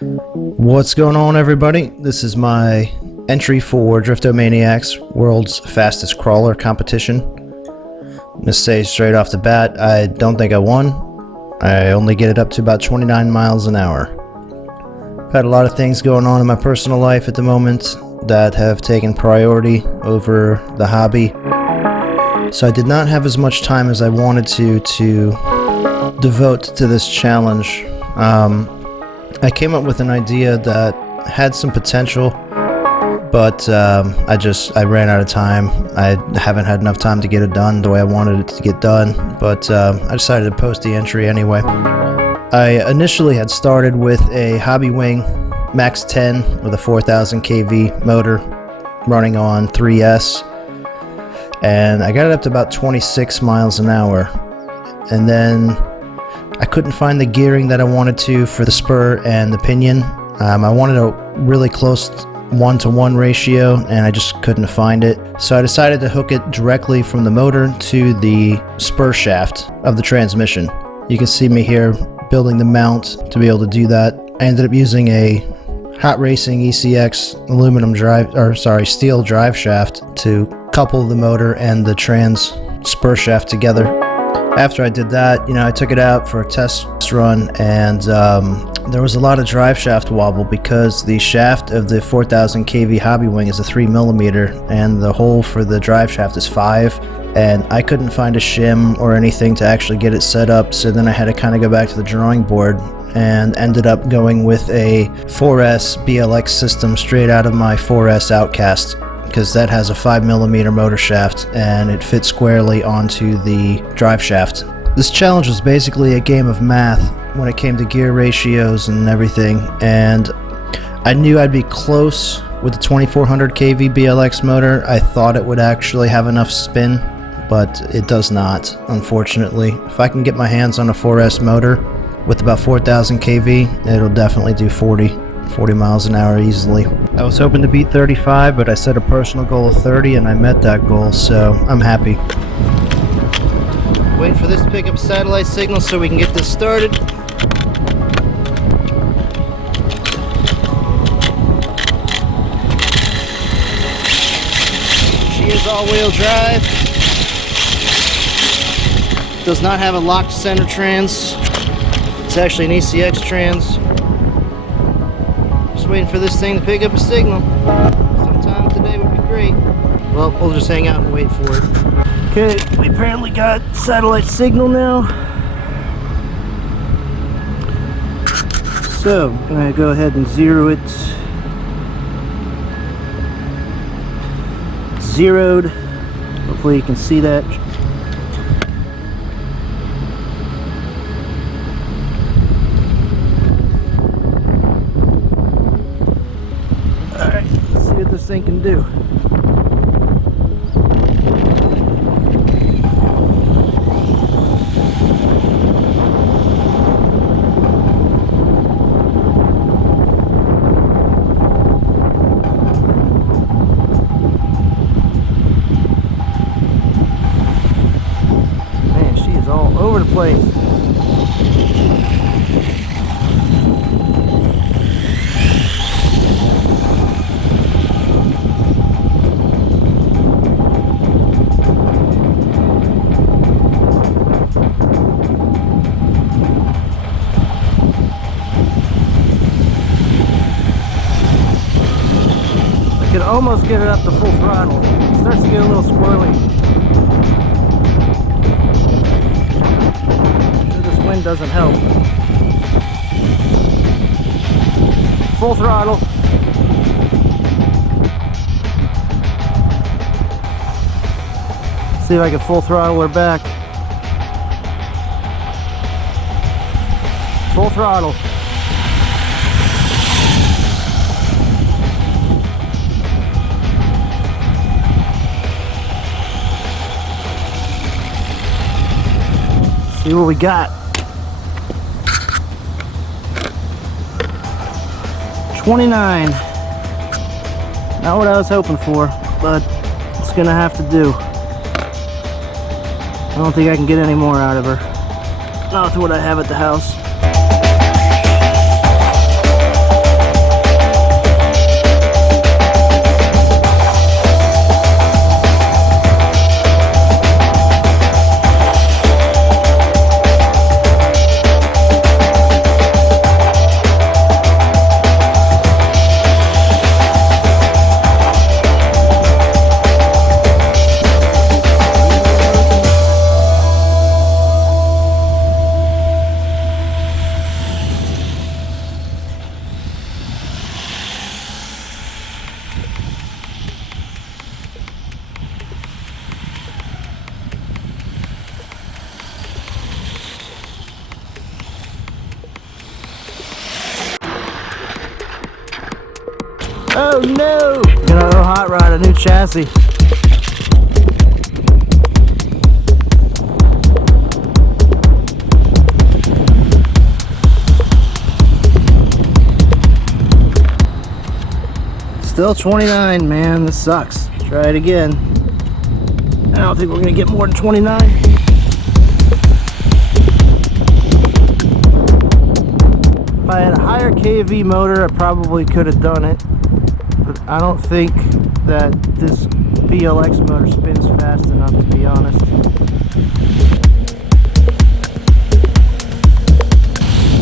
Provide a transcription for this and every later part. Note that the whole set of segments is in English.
What's going on, everybody? This is my entry for Driftomaniacs World's Fastest Crawler competition. I'm gonna say straight off the bat, I don't think I won. I only get it up to about 29 miles an hour. I've had a lot of things going on in my personal life at the moment that have taken priority over the hobby, so I did not have as much time as I wanted to devote to this challenge. I came up with an idea that had some potential, but I ran out of time. I haven't had enough time to get it done the way I wanted it to get done, but I decided to post the entry anyway. I initially had started with a Hobby Wing Max 10 with a 4000 kV motor running on 3S, and I got it up to about 26 miles an hour, and then I couldn't find the gearing that I wanted to for the spur and the pinion. I wanted a really close 1-to-1 ratio, and I just couldn't find it. So I decided to hook it directly from the motor to the spur shaft of the transmission. You can see me here building the mount to be able to do that. I ended up using a Hot Racing ECX steel drive shaft to couple the motor and the trans spur shaft together. After I did that, I took it out for a test run, and there was a lot of drive shaft wobble because the shaft of the 4000 kV Hobby Wing is a 3mm and the hole for the drive shaft is 5, and I couldn't find a shim or anything to actually get it set up, so then I had to kind of go back to the drawing board and ended up going with a 4S BLX system straight out of my 4S Outcast, because that has a 5mm motor shaft and it fits squarely onto the drive shaft. This challenge was basically a game of math when it came to gear ratios and everything, and I knew I'd be close with the 2400 kV BLX motor. I thought it would actually have enough spin, but it does not, unfortunately. If I can get my hands on a 4S motor with about 4000 kV, it'll definitely do 40 miles an hour easily. I was hoping to beat 35, but I set a personal goal of 30 and I met that goal, so I'm happy. Waiting for this to pick up a satellite signal so we can get this started. She is all-wheel drive. Does not have a locked center trans. It's actually an ECX trans. Waiting for this thing to pick up a signal. Sometime today would be great. Well, we'll just hang out and wait for it. Okay, we apparently got satellite signal now. So, I'm gonna go ahead and zero it. Zeroed. Hopefully you can see that. What this thing can do. Man, she is all over the place. Almost get it up to full throttle. It starts to get a little squirrely. I'm sure this wind doesn't help. Full throttle. See if I can full throttle her back. Full throttle. See what we got. 29. Not what I was hoping for, but it's gonna have to do. don't think I can get any more out of her. Not to what I have at the house. Oh no! Gonna go hot rod a new chassis. Still 29, man. This sucks. Try it again. I don't think we're gonna get more than 29. If I had a higher KV motor, I probably could have done it. But I don't think that this BLX motor spins fast enough, to be honest.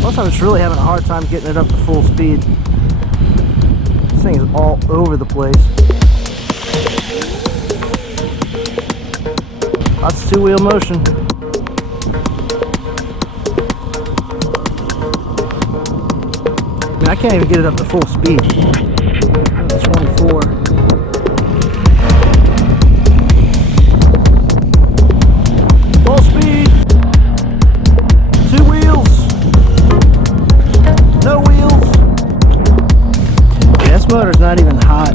Plus, I'm just really having a hard time getting it up to full speed. This thing is all over the place. Lots of two-wheel motion. I mean, I can't even get it up to full speed. 24. Full speed. Two wheels. No wheels. Yeah, this motor's not even hot.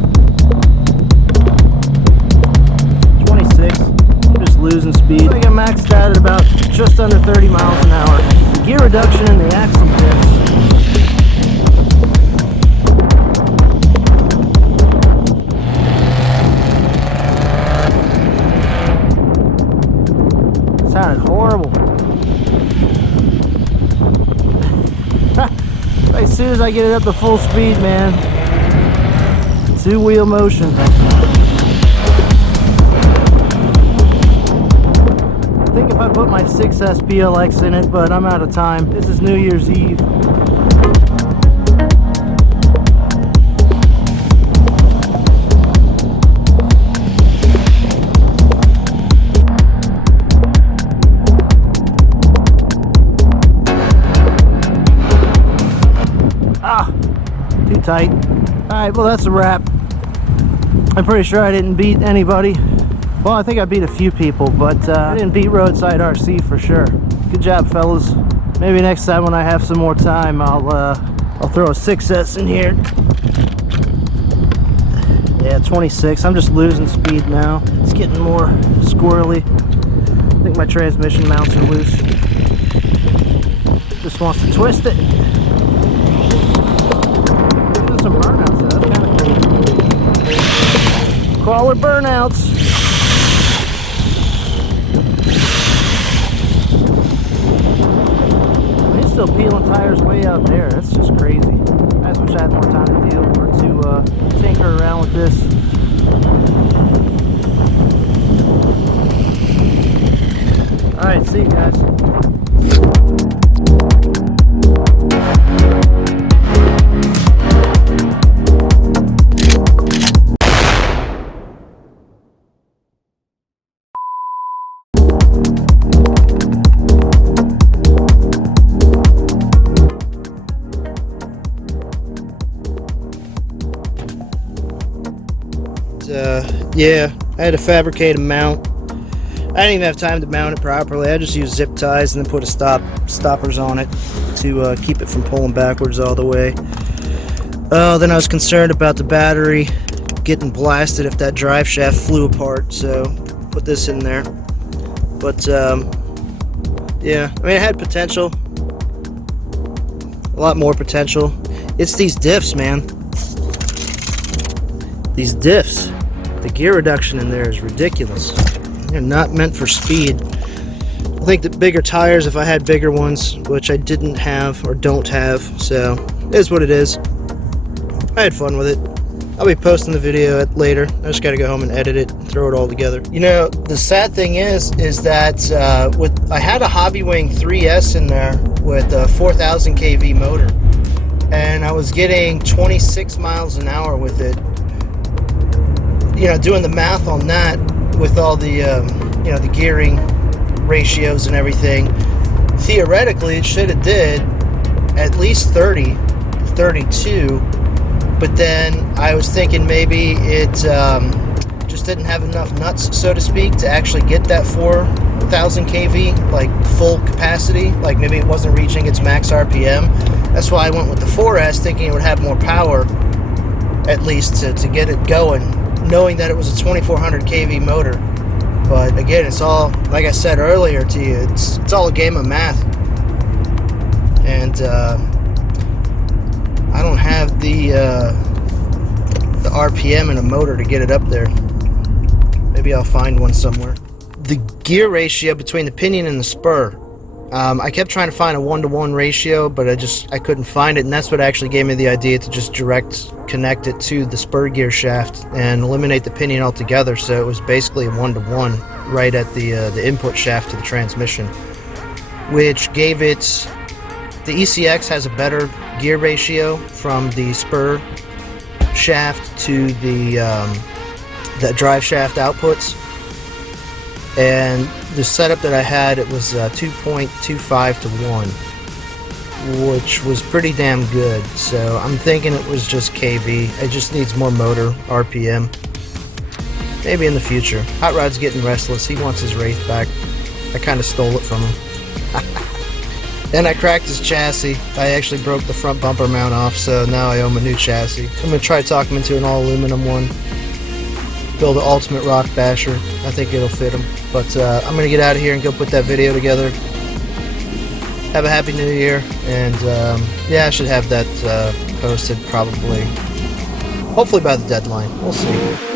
26. I'm just losing speed. I think I maxed out at about just under 30 miles an hour. The gear reduction in the axle diffs. Sounded horrible. As soon as I get it up to full speed, man. Two-wheel motion. I think if I put my 6S BLX in it, but I'm out of time. This is New Year's Eve. Too tight. Alright, well that's a wrap. I'm pretty sure I didn't beat anybody. Well, I think I beat a few people, but I didn't beat Roadside RC for sure. Good job, fellas. Maybe next time when I have some more time, I'll throw a 6S in here. Yeah, 26. I'm just losing speed now. It's getting more squirrely. I think my transmission mounts are loose. Just wants to twist it. Some burnouts, so that's kind of cool. Crawler burnouts. He's still peeling tires way out there. That's just crazy. I just wish I had more time to deal or to tinker around with this. Alright, see you guys. Yeah, I had to fabricate a mount. I didn't even have time to mount it properly. I just used zip ties and then put a stoppers on it to keep it from pulling backwards all the way. Then I was concerned about the battery getting blasted if that drive shaft flew apart, so put this in there. But yeah, I mean, it had potential, a lot more potential. It's these diffs, man. These diffs. The gear reduction in there is ridiculous. They're not meant for speed. I think the bigger tires if I had bigger ones, which I didn't have or don't have, so it is what it is. I had fun with it. I'll be posting the video later. I just gotta go home and edit it and throw it all together. You know, the sad thing is that I had a Hobbywing 3S in there with a 4,000 kV motor, and I was getting 26 miles an hour with it. You know, doing the math on that with all the you know, the gearing ratios and everything, theoretically it should have did at least 30, 32. But then I was thinking maybe it just didn't have enough nuts, so to speak, to actually get that 4,000 kV, like full capacity. Like maybe it wasn't reaching its max RPM. That's why I went with the 4S, thinking it would have more power, at least to get it going, knowing that it was a 2400 kV motor. But again, it's all, like I said earlier to you, it's all a game of math. And I don't have the RPM in a motor to get it up there. Maybe I'll find one somewhere. The gear ratio between the pinion and the spur. I kept trying to find a 1-to-1 ratio, but I couldn't find it, and that's what actually gave me the idea to just direct connect it to the spur gear shaft and eliminate the pinion altogether. So it was basically a 1-to-1 right at the input shaft to the transmission, which gave it. The ECX has a better gear ratio from the spur shaft to the drive shaft outputs, and the setup that I had, it was 2.25 to 1, which was pretty damn good. So I'm thinking it was just kV. It just needs more motor RPM. Maybe in the future. Hot Rod's getting restless. He wants his Wraith back. I kind of stole it from him. Then I cracked his chassis. I actually broke the front bumper mount off, so now I owe him a new chassis. I'm going to try to talk him into an all-aluminum one. Build an ultimate rock basher. I think it'll fit him. But I'm going to get out of here and go put that video together. Have a happy new year. And yeah, I should have that posted probably, hopefully by the deadline. We'll see.